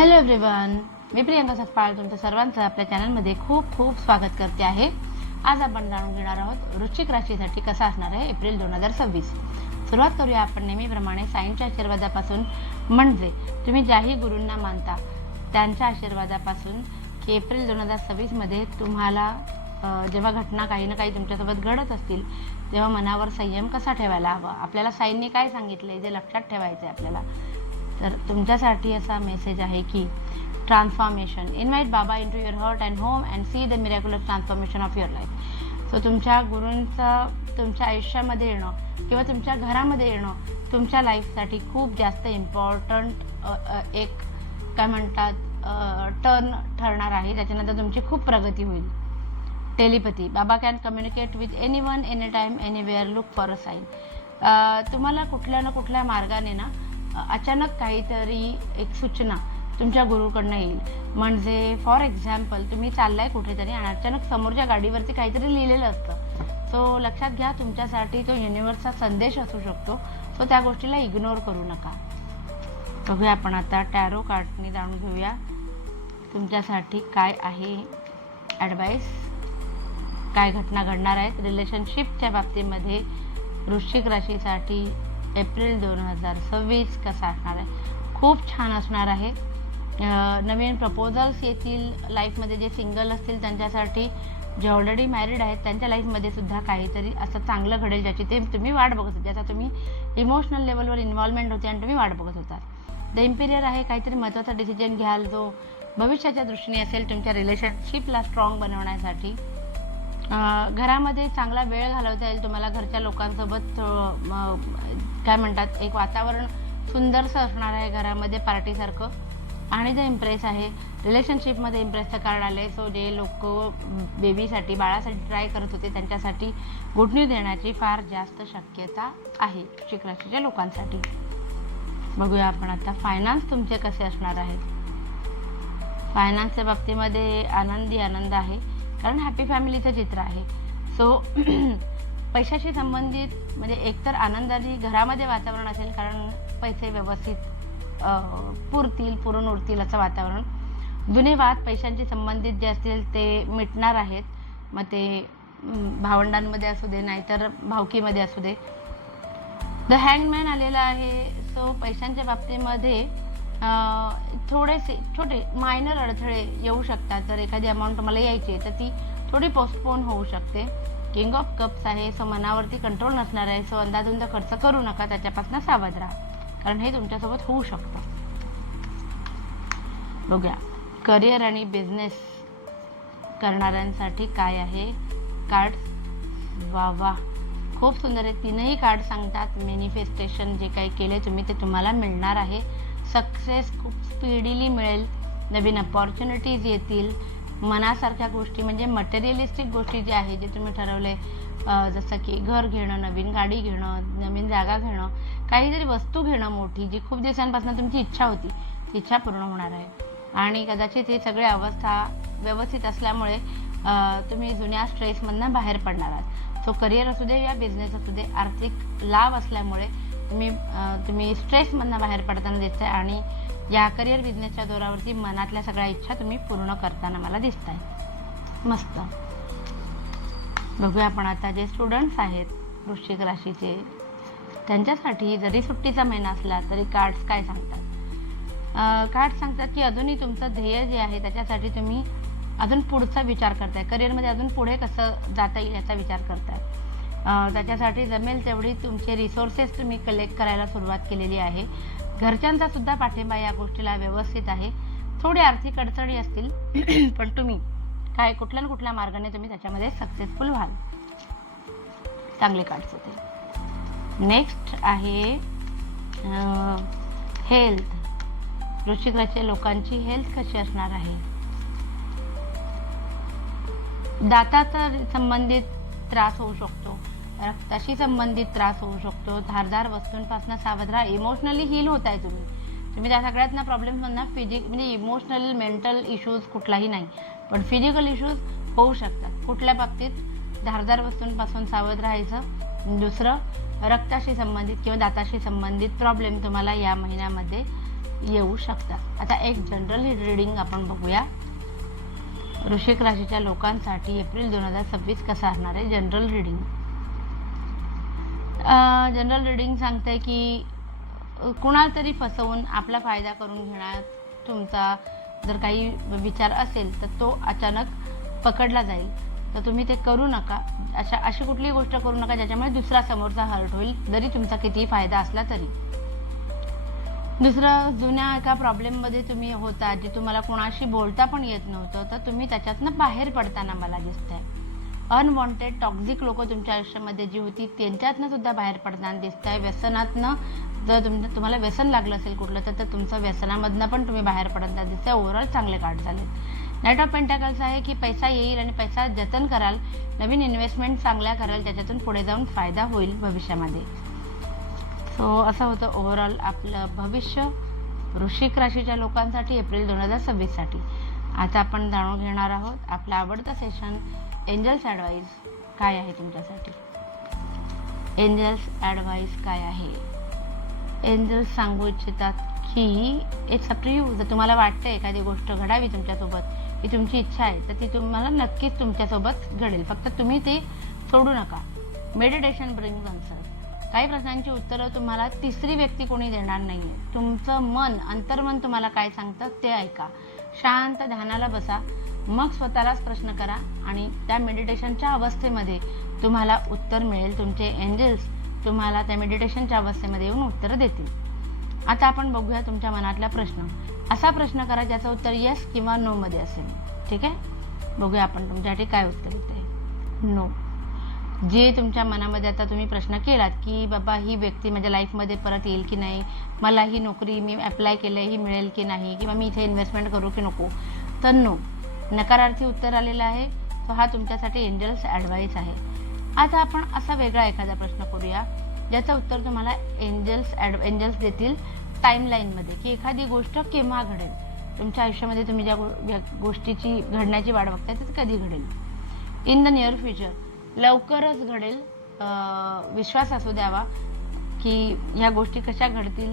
Hello everyone, मी प्रियंका सतपाळ तुमच्या सर्वांचं आपल्या चॅनलमध्ये खूप खूप स्वागत करते आहे. आज आपण जाणून घेणार आहोत वृश्चिक राशीसाठी कसा असणार आहे एप्रिल 2026. सुरुवात करूया आपण नेहमीप्रमाणे साईंच्या आशीर्वादापासून, म्हणजे तुम्ही ज्याही गुरूंना मानता त्यांच्या आशीर्वादापासून, की एप्रिल 2026 मध्ये तुम्हाला जेव्हा घटना काही ना काही तुमच्यासोबत घडत असतील तेव्हा मनावर संयम कसा ठेवायला हवा, आपल्याला साईंनी काय सांगितले जे लक्षात ठेवायचे आपल्याला. तर तुमच्यासाठी असा मेसेज आहे की transformation, invite Baba into your heart and home and see the miraculous transformation of your life. So तुमच्या गुरूंचा तुमच्या आयुष्यामध्ये येणं किंवा तुमच्या घरामध्ये येणं तुमच्या लाईफसाठी खूप जास्त इम्पॉर्टंट एक काय म्हणतात टर्न ठरणार आहे. त्याच्यानंतर तुमची खूप प्रगती होईल. टेलिपॅथी, बाबा can communicate with anyone any time anywhere, look for a sine. तुम्हाला कुठल्या ना कुठल्या मार्गाने ना अचानक काहीतरी एक सूचना तुमच्या गुरुकडनं येईल. म्हणजे फॉर एक्झाम्पल तुम्ही चाललाय कुठेतरी आणि अचानक समोरच्या गाडीवरती काहीतरी लिहिलेलं असतं. सो लक्षात घ्या, तुमच्यासाठी तो युनिव्हर्सचा संदेश असू शकतो. सो त्या गोष्टीला इग्नोर करू नका. बघूया आपण आता टॅरो कार्डनी जाणून घेऊया तुमच्यासाठी काय आहे ॲडवाईस, काय घटना घडणार आहेत रिलेशनशिपच्या बाबतीमध्ये. वृश्चिक राशीसाठी एप्रिल 2026 कसा असणार आहे? खूप छान असणार आहे. नवीन प्रपोजल्स येतील लाईफमध्ये. जे सिंगल असतील त्यांच्यासाठी, जे ऑलरेडी मॅरिड आहेत त्यांच्या लाईफमध्ये सुद्धा काहीतरी असं चांगलं घडेल ज्याची ते तुम्ही वाट बघत होता, ज्याचा तुम्ही इमोशनल लेवलवर इन्व्हॉल्वमेंट होते आणि तुम्ही वाट बघत होता. द इम्पिरियर आहे, काहीतरी महत्त्वाचा डिसिजन घ्याल जो भविष्याच्या दृष्टीने असेल तुमच्या रिलेशनशिपला स्ट्रॉंग बनवण्यासाठी. घरामध्ये चांगला वेळ घालवता येईल तुम्हाला. घरच्या लोकांसोबत काय म्हणतात एक वातावरण सुंदरसं असणार आहे घरामध्ये, पार्टीसारखं. आणि जे इम्प्रेस आहे रिलेशनशिपमध्ये इम्प्रेसचं कार्ड आलं आहे. सो जे लोक बेबीसाठी बाळासाठी ट्राय करत होते त्यांच्यासाठी गुड न्यूज देण्याची फार जास्त शक्यता आहे वृश्चिक राशीच्या लोकांसाठी. बघूया आपण आता फायनान्स तुमचे कसे असणार आहेत. फायनान्सच्या बाबतीमध्ये आनंद आहे, कारण हॅपी फॅमिलीचं चित्र आहे. सो पैशाशी संबंधित म्हणजे एकतर आनंदाची घरामध्ये वातावरण असेल, कारण पैसे व्यवस्थित पुरून उरतील असं वातावरण. जुने वाद पैशांशी संबंधित जे असतील ते मिटणार आहेत. मग ते भावंडांमध्ये असू दे नाहीतर भावकीमध्ये असू दे. द हँगमॅन आलेला आहे. सो पैशांच्या बाबतीमध्ये थोडेसे छोटे मायनर अडथळे येऊ शकतात. तर एखादी अमाऊंट तुम्हाला यायची तर ती थोडी पोस्टपोन होऊ शकते. किंग ऑफ कप्स आहे. सो मनावरती कंट्रोल नसणार आहे. सो अंदाधुंद खर्च करू नका, त्याच्यापासून सावध राहा, कारण हे तुमच्यासोबत होऊ शकतं. बघूया करिअर आणि बिझनेस करणाऱ्यांसाठी काय आहे कार्ड्स. वा खूप सुंदर आहे. तीनही कार्ड सांगतात मॅनिफेस्टेशन, जे काही केले तुम्ही ते तुम्हाला मिळणार आहे. सक्सेस खूप स्पीडीली मिळेल. नवीन अपॉर्च्युनिटीज येतील. मनासारख्या गोष्टी म्हणजे मटेरियलिस्टिक गोष्टी जे आहे जे तुम्ही ठरवले, जसं की घर घेणं, नवीन गाडी घेणं, नवीन जागा घेणं, काहीतरी वस्तू घेणं मोठी, जी खूप दिवसांपासून तुमची इच्छा होती ती इच्छा पूर्ण होणार आहे. आणि कदाचित हे सगळे अवस्था व्यवस्थित असल्यामुळे तुम्ही जुन्या स्ट्रेसमधनं बाहेर पडणार आहात. सो करिअर असू दे या बिझनेस असू दे, आर्थिक लाभ असल्यामुळे तुम्ही स्ट्रेसमधनं बाहेर पडताना दिसत आहे. आणि या करिअर बिझनेसच्या जोरावरती मनातल्या सगळ्या इच्छा तुम्ही पूर्ण करताना मला दिसत आहे. मस्त. बघूया आपण आता जे स्टुडंट्स आहेत वृश्चिक राशीचे त्यांच्यासाठी, जरी सुट्टीचा महिना असला तरी कार्ड्स काय सांगतात. कार्ड्स सांगतात की अजूनही तुमचं ध्येय जे आहे त्याच्यासाठी तुम्ही अजून पुढचा विचार करताय. करिअरमध्ये अजून पुढे कसं जाता येईल याचा विचार करताय. त्याच्यासाठी जमेल तेवढी तुमचे रिसोर्सेस तुम्ही कलेक्ट करायला सुरुवात केलेली आहे. घरच्यांचा सुद्धा पाठिंबा या गोष्टीला व्यवस्थित आहे. थोडी आर्थिक अडचणी असतील पण तुम्ही काय कुठल्या ना कुठल्या मार्गाने तुम्ही त्याच्यामध्ये सक्सेसफुल व्हाल. चांगले कार्ड्स होते. नेक्स्ट आहे हेल्थ. वृश्चिक राशीच्या लोकांची हेल्थ कशी असणार आहे. दाताचा संबंधित त्रास होऊ शकतो, रक्ताशी संबंधित त्रास होऊ शकतो. धारदार वस्तूंपासून सावध राहा. इमोशनली हील होत आहे तुम्ही त्या सगळ्यातना प्रॉब्लेम्समधनं म्हणजे इमोशनल मेंटल इश्यूज कुठलाही नाही, पण फिजिकल इश्यूज होऊ शकतात. कुठल्या बाबतीत धारदार वस्तूंपासून सावध राहायचं. दुसरं रक्ताशी संबंधित किंवा दाताशी संबंधित प्रॉब्लेम तुम्हाला या महिन्यामध्ये येऊ शकतात. आता एक जनरल रीडिंग आपण बघूया. वृश्चिक राशीच्या लोकांसाठी एप्रिल 2026 कसा असणार आहे. जनरल रीडिंग सांगते की कुणाला तरी फसवून आपला फायदा करून घेण्यात तुमचा जर काही विचार असेल तर तो अचानक पकडला जाईल. तर तुम्ही ते करू नका. अशी कुठलीही गोष्ट करू नका ज्याच्यामुळे दुसरा समोरचा हर्ट होईल, जरी तुमचा कितीही फायदा असला तरी. दुसरं, जुन्या एका प्रॉब्लेममध्ये तुम्ही होता जे तुम्हाला कोणाशी बोलता पण येत नव्हतं, तर तुम्ही त्याच्यातनं बाहेर पडताना मला दिसतंय. अनवॉन्टेड टॉक्झिक लोक तुमच्या आयुष्यामध्ये जी होती त्यांच्यातनं सुद्धा बाहेर पडताना दिसत आहे. व्यसनातनं जर तुम्हाला व्यसन लागलं असेल कुठलं तर तुमचं व्यसनामधनं पण तुम्ही बाहेर पडताना दिसत आहे. ओव्हरऑल चांगले कार्ड झालेत. नाईट ऑफ पेंटाकल्स आहे की पैसा येईल आणि पैसा जतन कराल, नवीन इन्व्हेस्टमेंट चांगल्या कराल, त्याच्यातून पुढे जाऊन फायदा होईल भविष्यामध्ये. सो असं होतं ओव्हरऑल आपलं भविष्य वृश्चिक राशीच्या लोकांसाठी एप्रिल 2026 साठी. आता आपण जाणून घेणार आहोत आपलं आवडतं सेशन एंजल्स ॲडवाईस काय आहे तुमच्यासाठी. एंजल्स ॲडवाईस काय आहे. एंजल्स सांगू इच्छितात की इट्स अप टू यू. जर तुम्हाला वाटतं एखादी गोष्ट घडावी तुमच्यासोबत, ही तुमची इच्छा आहे, तर ती तुम्हाला नक्कीच तुमच्यासोबत घडेल. फक्त तुम्ही ते सोडू नका. Meditation brings answer. काही प्रश्नांची उत्तरं तुम्हाला तिसरी व्यक्ती कोणी देणार नाही आहे. तुमचं मन, अंतर्मन तुम्हाला काय सांगतं ते ऐका. शांत ध्यानाला बसा, मग स्वतःलाच प्रश्न करा आणि त्या मेडिटेशनच्या अवस्थेमध्ये तुम्हाला उत्तर मिळेल. तुमचे एंजल्स तुम्हाला त्या मेडिटेशनच्या अवस्थेमध्ये येऊन उत्तरं देतील. आता आपण बघूया तुमच्या मनातला प्रश्न. असा प्रश्न करा ज्याचं उत्तर येस किंवा नो मध्ये असेल. ठीक आहे, बघूया आपण तुमच्यासाठी काय उत्तर येते. नो. जे तुमच्या मनामध्ये आता तुम्ही प्रश्न केलात की बाबा ही व्यक्ती माझ्या लाईफमध्ये परत येईल की नाही, मला ही नोकरी मी अप्लाय केलं ही मिळेल की नाही, किंवा मी इथे इन्व्हेस्टमेंट करू की नको, तर नो. नकारार्थी उत्तर आलेलं आहे. तो हा तुमच्यासाठी एंजल्स ॲडवाईस आहे. आता आपण असा वेगळा एखादा प्रश्न करूया ज्याचं उत्तर तुम्हाला एंजल्स देतील टाईमलाईनमध्ये, की एखादी गोष्ट केव्हा घडेल तुमच्या आयुष्यामध्ये. तुम्ही ज्या गोष्टीची घडण्याची वाट बघताय ते कधी घडेल. इन द नियर फ्युचर, लवकरच घडेल. विश्वास असू द्यावा की ह्या गोष्टी कशा घडतील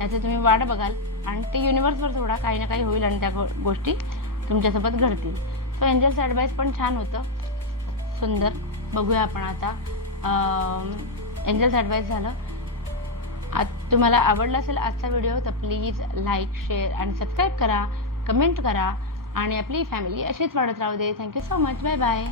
याची तुम्ही वाट बघाल आणि ते युनिवर्सवर सोडा, काही ना काही होईल आणि त्या गोष्टी तुमच्यासोबत घडतील. सो एंजल्स ॲडवाईस पण छान होतं, सुंदर. बघूया आपण आता. एंजल्स ॲडवाईस झालं. तुम्हाला आवडला असेल आजचा व्हिडिओ तर प्लीज लाईक, शेअर आणि सबस्क्राईब करा, कमेंट करा आणि आपली फॅमिली अशीच वाढत राहू दे. Thank you so much. Bye bye.